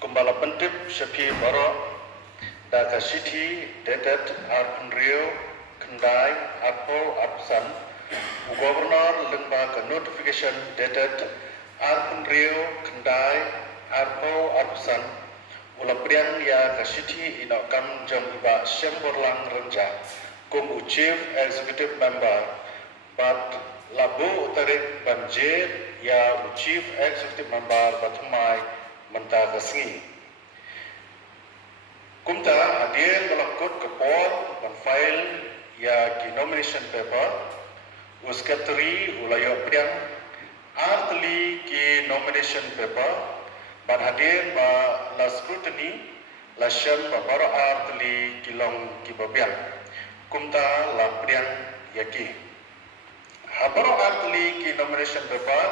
Kumbala Pentip Shapi Baro Daka City Dated Arpun Rio Kendai Arpo Arpsan Governor Lembaga Notification Dated Arpun Rio Kendai Arpo Arpsan Ulaprian Ya Ka City Inokam Jam Iba Shemborlang Renja Kumu Chief Executive Member Bat Labu Utarik Banjir Ya Chief Executive Member Batumai Mentah Gasngi Kumta hadir melakut kepor dan file ya ki nomination paper uskatri ulayo priang artli ki nomination paper ban hadir ba la scrutiny la syam ba baro artli ki long ki babiang kumta la priang yaki habaro artli ki nomination paper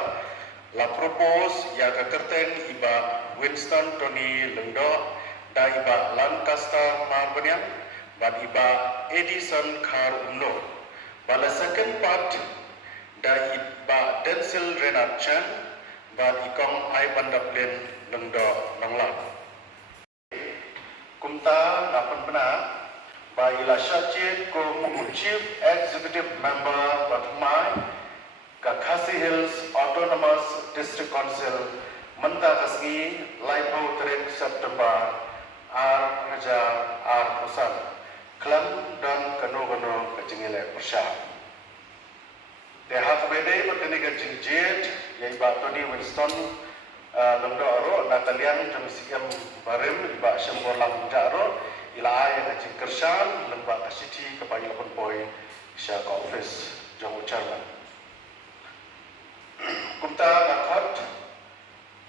la propose ya ka kerteng iba Winston Tony Lengdo da iba Lancaster Marbanian dan iba Edison Khar Umno. Bala second part da iba Denzel Renard Chan dan ikong ai bandaplen lengdo nangla. Kumta dapat benar ba ila syajid ko Chief Executive Member Batmai ka Khasi Hills Autonomous District Council Mentah Kasngi Laipo 3 September Ar Hajar Ar Husan Klam dan Kano Kajingile Persya Dehat Bede berkini kajing jid Yai Tony Winston Lengdo Aro Natalian Jomisiam Barim Iba Syambor Lang Jaro Ila Ayah Kajing Kersan Lembak Kasiti Kepada Ilapun Poi Syaka Office Jamu Chairman Kumta Nakot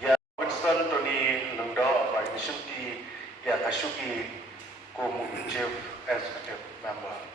Ya Winston Tony Lengdo Baik Nisyumti Ya Kashuki Kumu Chief Executive Member